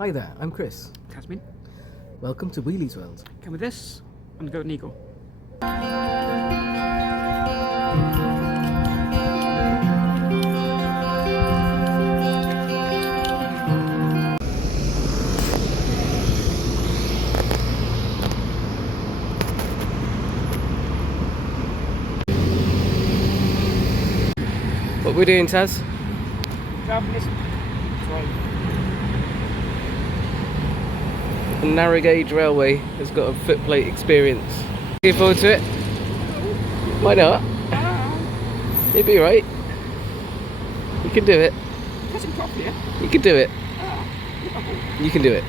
Hi there, I'm Chris. Tasmin, Welcome to Wheelie's World. come with this and go an eagle. What are we doing, Taz? Driving this train. The narrow gauge railway has got a footplate experience. Looking forward to it? Why not? You'll be right. You can do it. Pressing properly, yeah? You can do it. You can do it.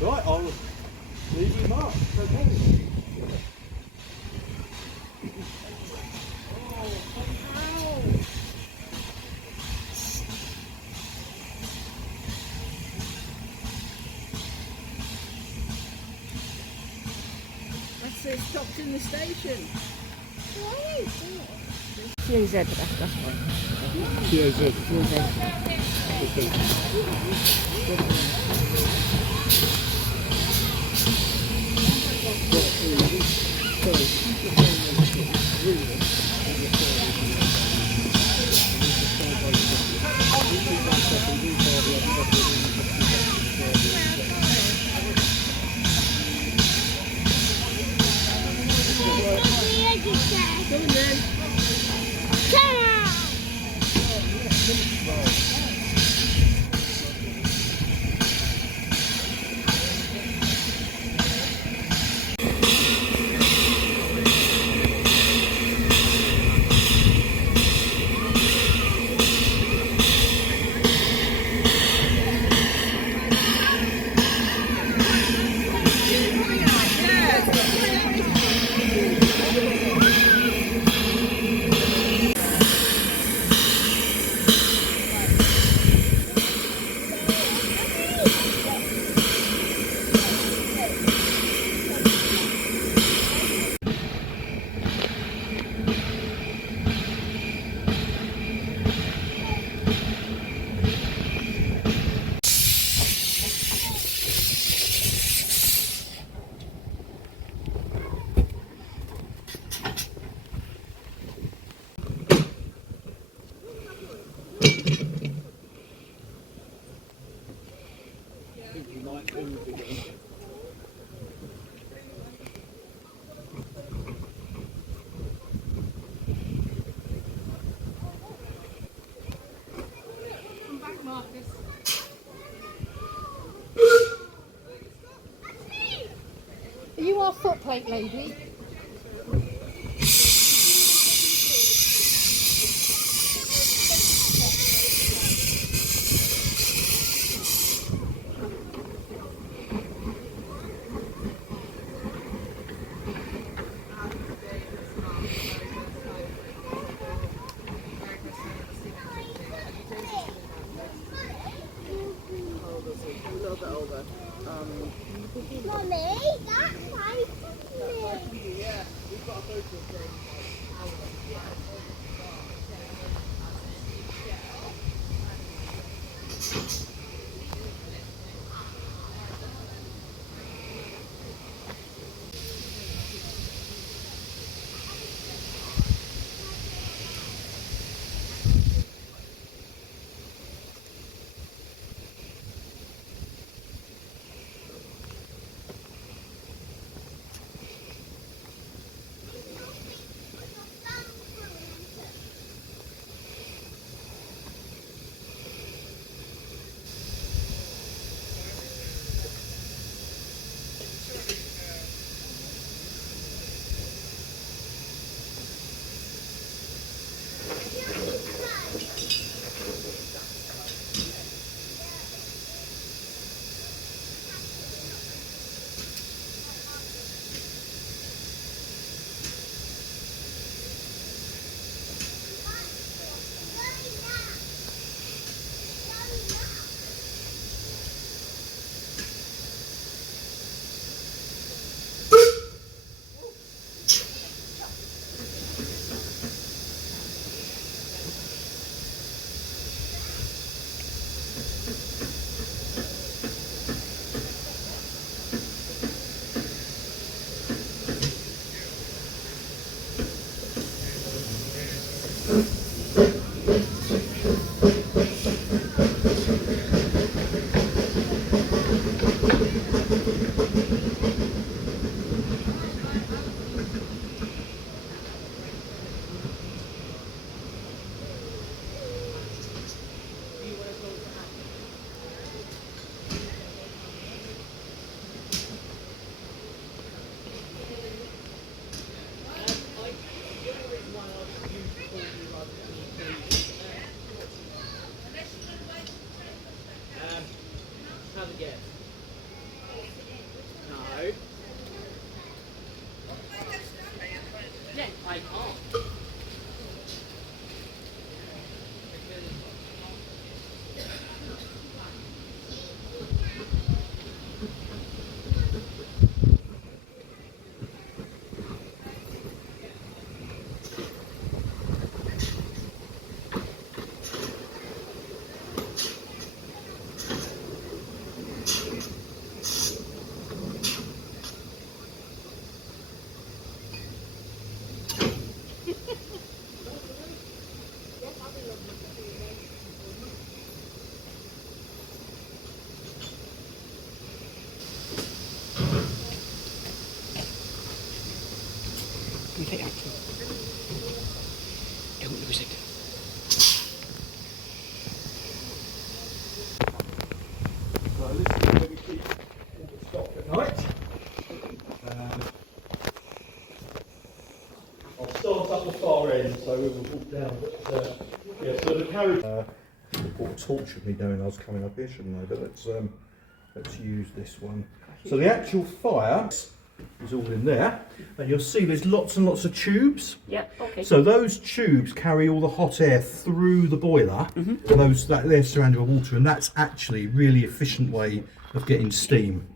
Right, I'll leave you mark. Okay. It stopped in the station. TAZ, that's fine. Are you our footplate lady? Mommy, that's my footplate. Yeah, we've got a photo of them. Can you take that? Don't lose it. So this is where we keep all the stock at night. I'll start up the far end, so we will walk down. But, yeah, so the carriage. Brought a torch with me knowing I was coming up here, shouldn't I? But let's use this one. So the actual fire is all in there, and you'll see there's lots and lots of tubes. Yeah, okay. So those tubes carry all the hot air through the boiler, and they're surrounded by water, and that's actually a really efficient way of getting steam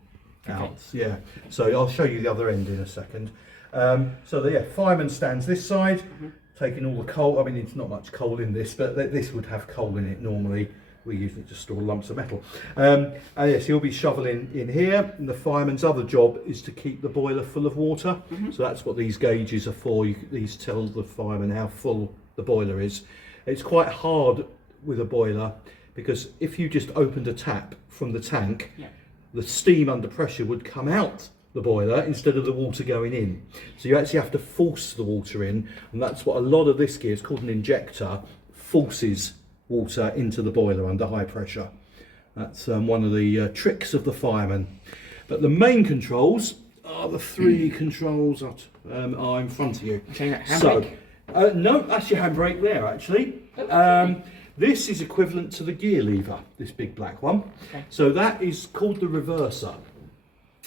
out. Yeah. So I'll show you the other end in a second. So fireman stands this side, taking all the coal. I mean, it's not much coal in this, but this would have coal in it normally. We use it to store lumps of metal. And yes, he'll be shoveling in here, and the fireman's other job is to keep the boiler full of water. So that's what these gauges are for. These tell the fireman how full the boiler is. It's quite hard with a boiler because if you just opened a tap from the tank, the steam under pressure would come out the boiler instead of the water going in. So you actually have to force the water in, and that's what a lot of this gear is called, an injector, forces water into the boiler under high pressure. That's one of the tricks of the fireman. But the main controls are the three controls that are in front of you. Okay, handbrake? So, no, that's your handbrake there actually. This is equivalent to the gear lever, this big black one. Okay. So that is called the reverser.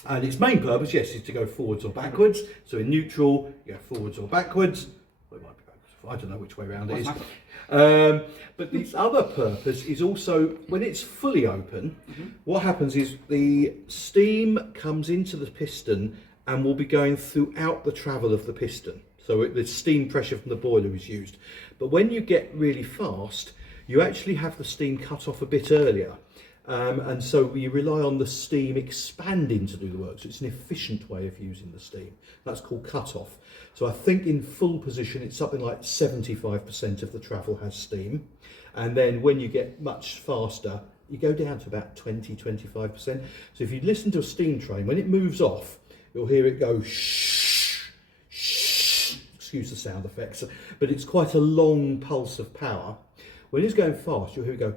And its main purpose, yes, is to go forwards or backwards. So in neutral, you go forwards or backwards. Well, it might be backwards. I don't know which way around it is. But its other purpose is also, when it's fully open, what happens is the steam comes into the piston and will be going throughout the travel of the piston. So the steam pressure from the boiler is used. But when you get really fast, you actually have the steam cut off a bit earlier. And so you rely on the steam expanding to do the work. So it's an efficient way of using the steam. That's called cut-off. So I think in full position, it's something like 75% of the travel has steam. And then when you get much faster, you go down to about 20-25%. So if you listen to a steam train, when it moves off, you'll hear it go shh, shh, excuse the sound effects, but it's quite a long pulse of power. When it's going fast, you'll hear it go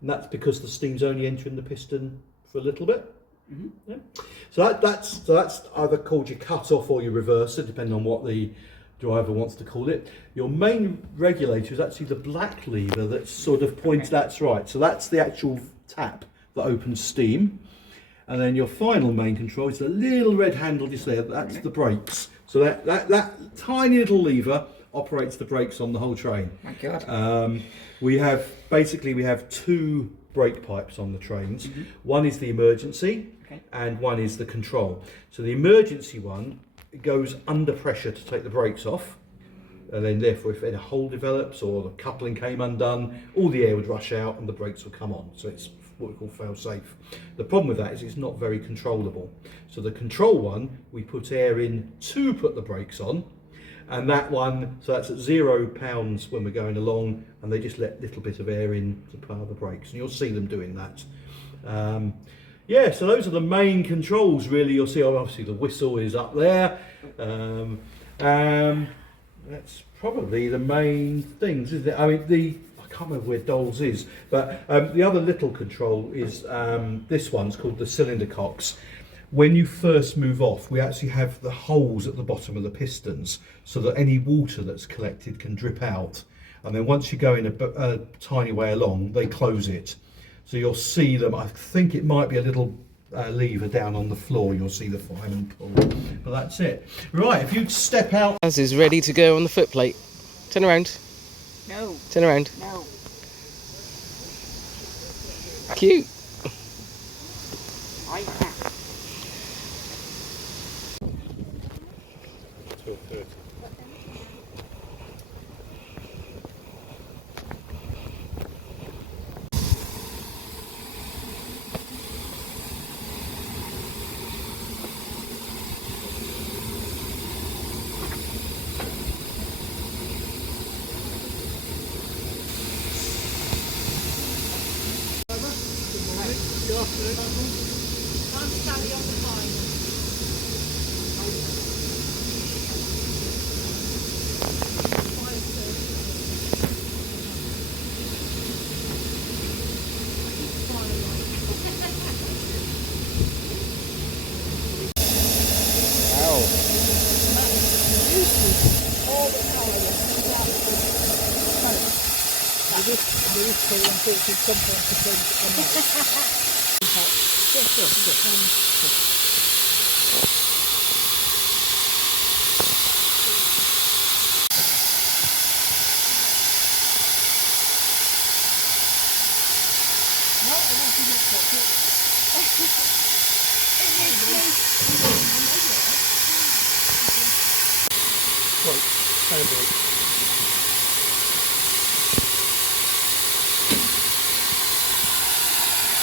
and that's because the steam's only entering the piston for a little bit. Yeah. So that's either called your cut-off or your reverser, depending on what the driver wants to call it. Your main regulator is actually the black lever that's sort of points. That's right. So that's the actual tap that opens steam. And then your final main control is the little red handle just there. That's the brakes. So that tiny little lever operates the brakes on the whole train. My God. We have two brake pipes on the trains. One is the emergency, and one is the control. So the emergency one goes under pressure to take the brakes off, and then therefore if a hole develops or the coupling came undone, all the air would rush out and the brakes would come on. So it's what we call fail-safe. The problem with that is it's not very controllable. So the control one, we put air in to put the brakes on, and that one, so that's at £0 when we're going along, and they just let a little bit of air in to power the brakes, and you'll see them doing that. Yeah, so those are the main controls really. You'll see obviously the whistle is up there. That's probably the main things, isn't it? I mean, I can't remember where Dole's is, but the other little control is this one's called the cylinder cocks. When you first move off, we actually have the holes at the bottom of the pistons so that any water that's collected can drip out. And then once you go in a tiny way along, they close it. So you'll see them, I think it might be a little lever down on the floor, you'll see the fireman pull. But that's it. Right, if you'd step out. As is ready to go on the footplate. Turn around. No. Turn around. No. Cute. I can't. 12:30. I'm Sally on the pine.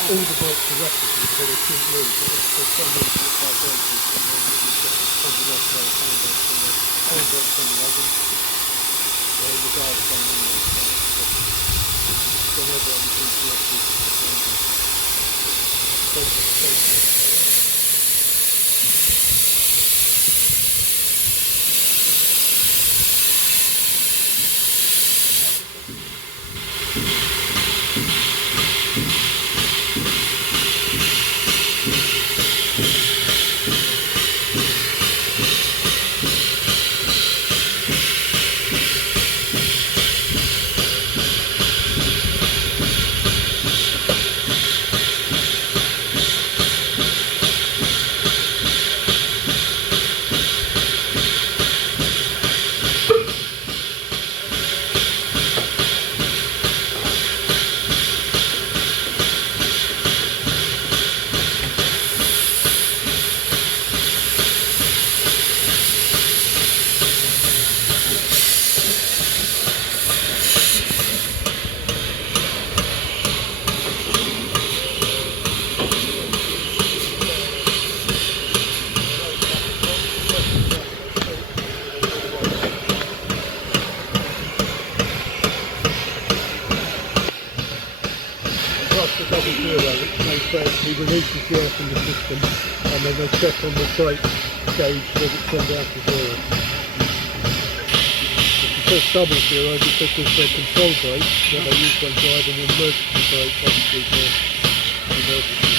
All the bolts are replicas, so they shouldn't move, but if for some reason it vibrates, then you've got something else where the fan bolts on the wagon, where the guard's going in there, so whenever everything's connected, he releases the air from the system and then they check on the brake gauge that it's turned down to zero. If it says double zero because it's a control brake, then they use when driving an emergency brake, obviously for emergency.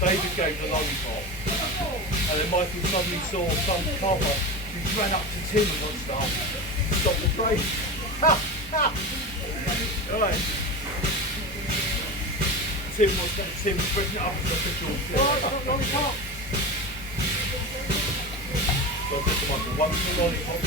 David gave the lollipop, and then Michael suddenly saw some cover. He ran up to Tim and got stuff. Stop the train. Ha! Ha! Right. Tim was bringing it up as an official. Lollipop. So I said to Michael, one more lollipop.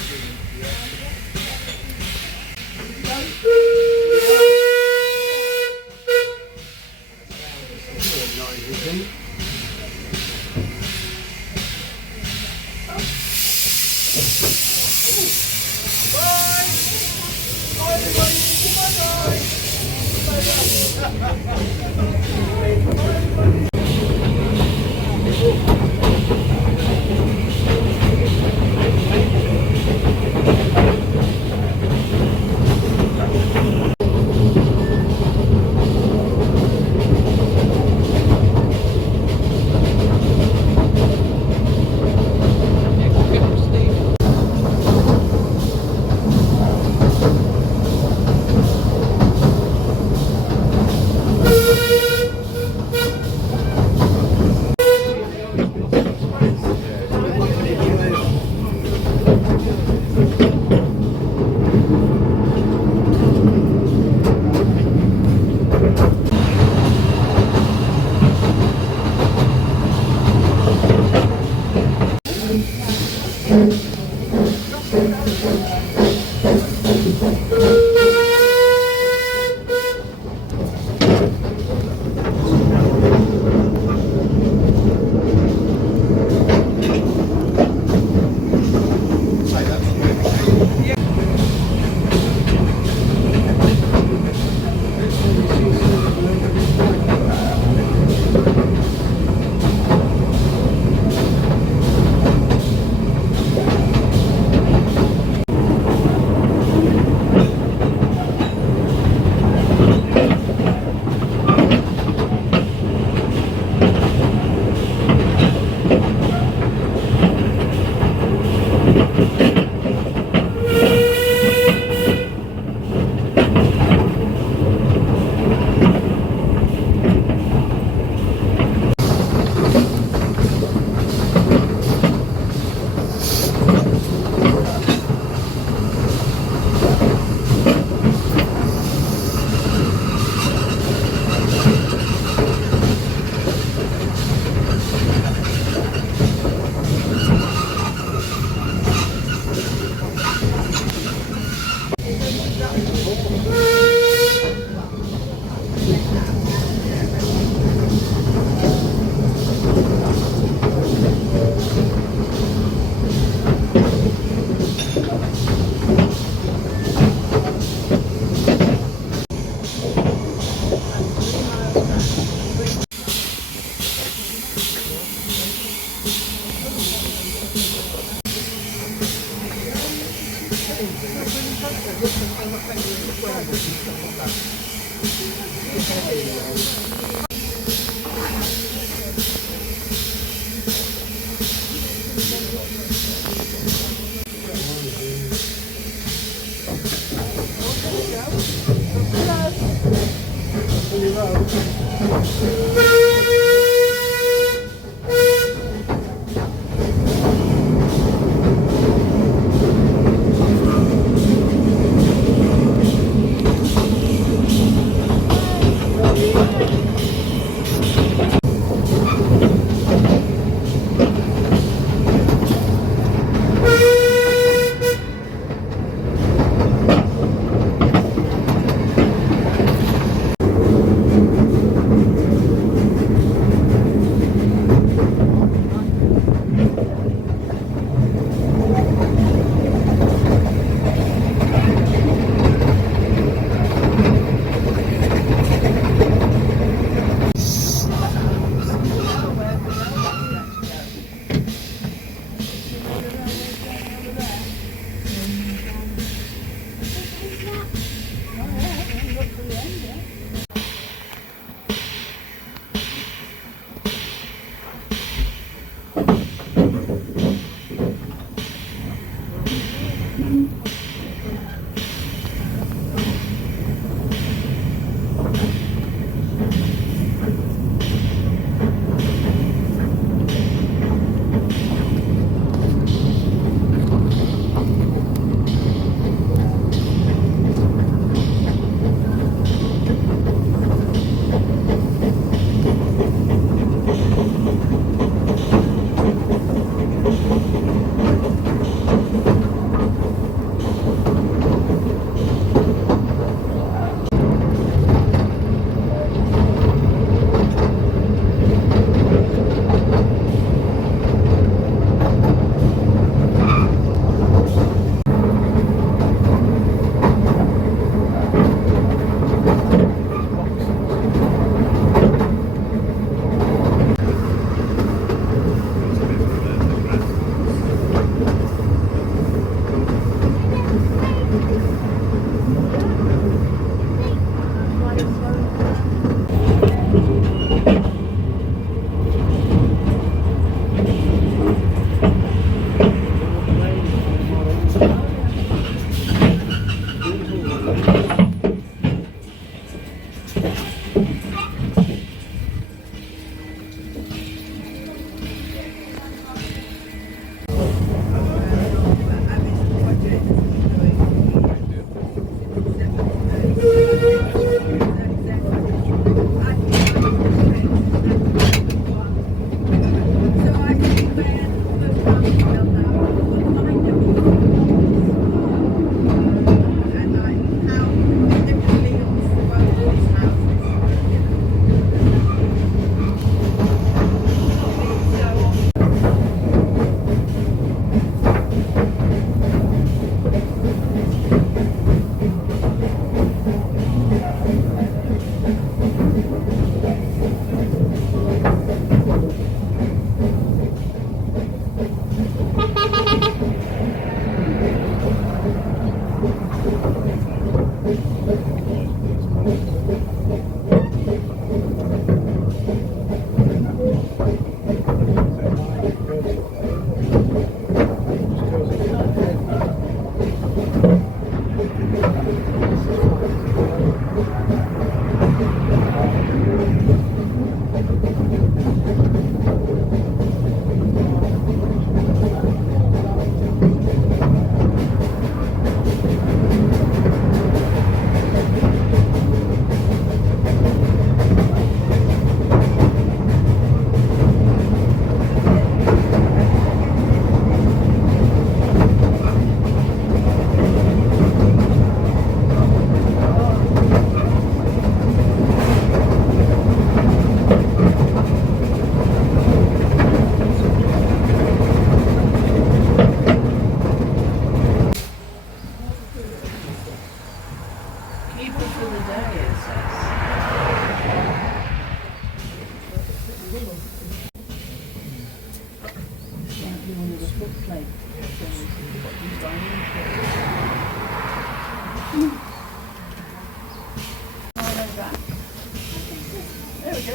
We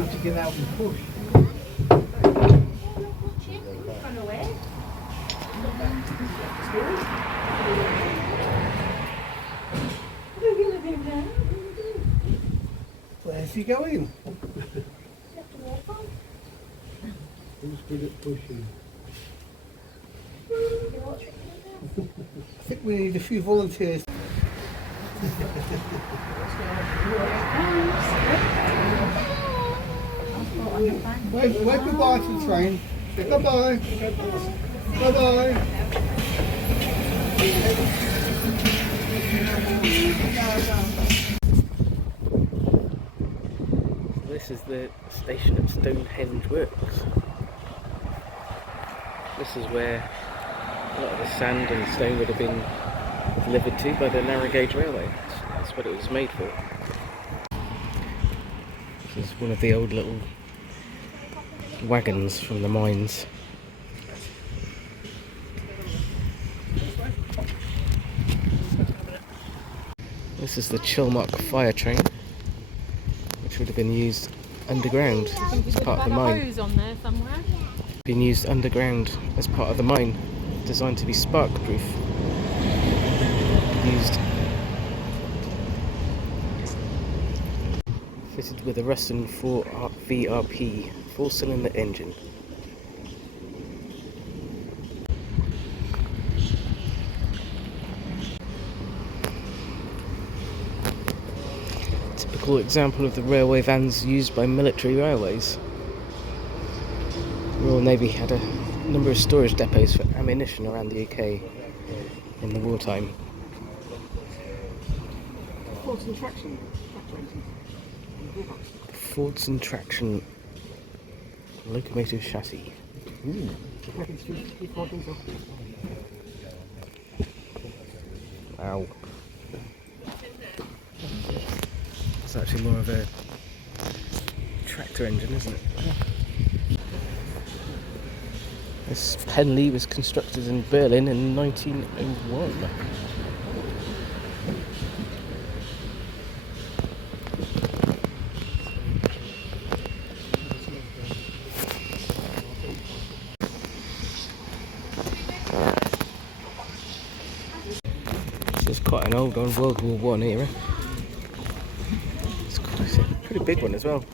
have to get out and push. Where's he going? Who's good at pushing? I think we need a few volunteers. Wave goodbye to the train. Say bye-bye. Bye-bye. This is the station at Stonehenge Works. This is where a lot of the sand and stone would have been delivered to by the narrow gauge railway. That's what it was made for. This is one of the old little wagons from the mines. This is the Chilmark fire train, which would have been used underground as part of the mine. Hose on there somewhere. Been used underground as part of the mine, designed to be spark proof. Used fitted with a Ruston 4 VRP 4-cylinder engine. Typical example of the railway vans used by military railways. The Royal Navy had a number of storage depots for ammunition around the UK in the wartime. Force and traction. Force and traction locomotive chassis. Wow. It's actually more of a tractor engine, isn't it? This Penley was constructed in Berlin in 1901. This is quite an old one, World War One era. It's quite a pretty big one as well.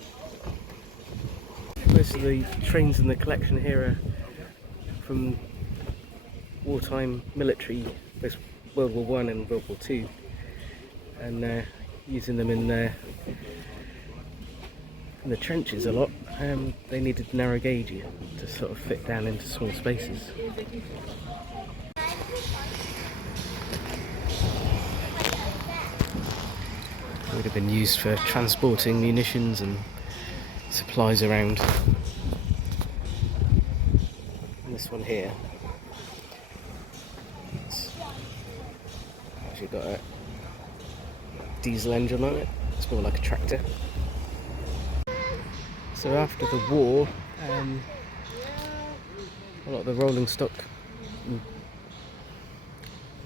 Most of the trains in the collection here are from wartime military, both World War One and World War Two, and using them in the trenches a lot. They needed narrow gauge to sort of fit down into small spaces. It would have been used for transporting munitions and supplies around. And this one here, it's actually got a diesel engine on it. It's more like a tractor. So after the war, a lot of the rolling stock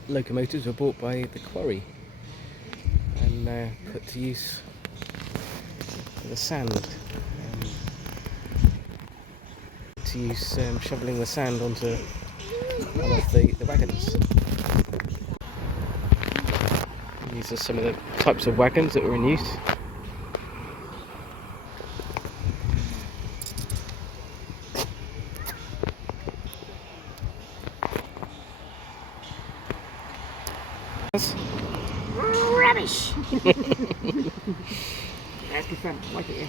locomotives were bought by the quarry and put to use for the sand. To use shoveling the sand onto one of the wagons. These are some of the types of wagons that were in use. Rubbish! That's good fun. I like it, yeah.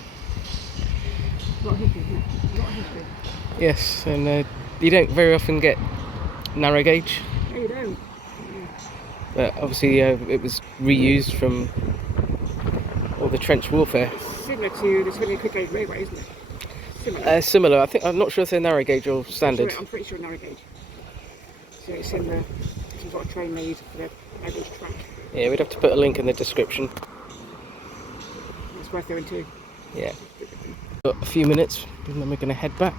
A lot of history, isn't it? A lot of history. Yes, and you don't very often get narrow gauge. No, you don't. But obviously it was reused from all the trench warfare. Similar to the 20 quick gauge railway, isn't it? Similar. Similar. I think I'm not sure if they're narrow gauge or standard. I'm pretty sure narrow gauge. So it's in the. You've got a train made for the narrow gauge track. Yeah, we'd have to put a link in the description. It's worth going to. Yeah. Got a few minutes and then we're going to head back.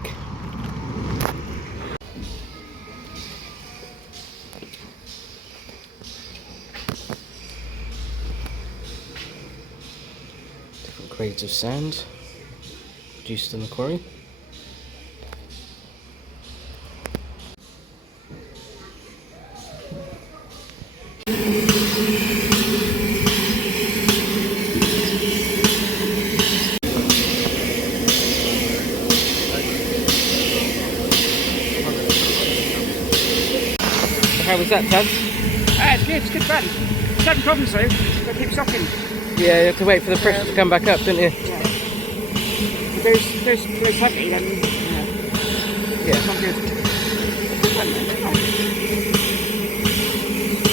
grades of sand produced in the quarry. How was that, Taz? It's good, it's good fun. Certain problems though, they keep stopping. Yeah, you have to wait for the pressure to come back up, don't you? Yeah. If it goes heavy, then Yeah. it's not good.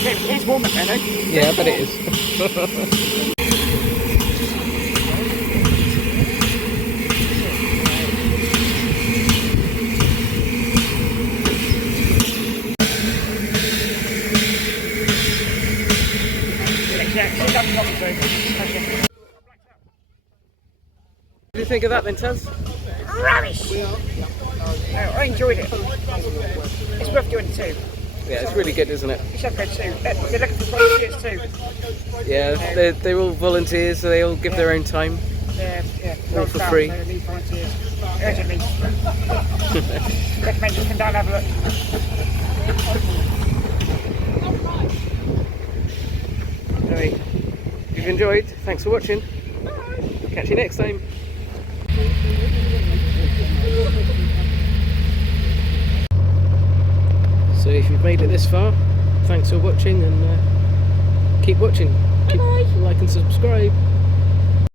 It's warm up there though. Yeah, I bet it is. Yeah, it's certain problems though. Pressure. What do you think of that then, Taz? Rubbish! No, I enjoyed it. It's worth doing too. Yeah, it's really good, isn't it? You should go too. They're looking for volunteers too. Yeah, they're all volunteers, so they all give their own time. Yeah. All for free. They need volunteers. Urgently. Recommend you come down and have a look. Anyway, if you've enjoyed, thanks for watching. Catch you next time. So if you've made it this far, thanks for watching, and keep watching. Keep like and subscribe.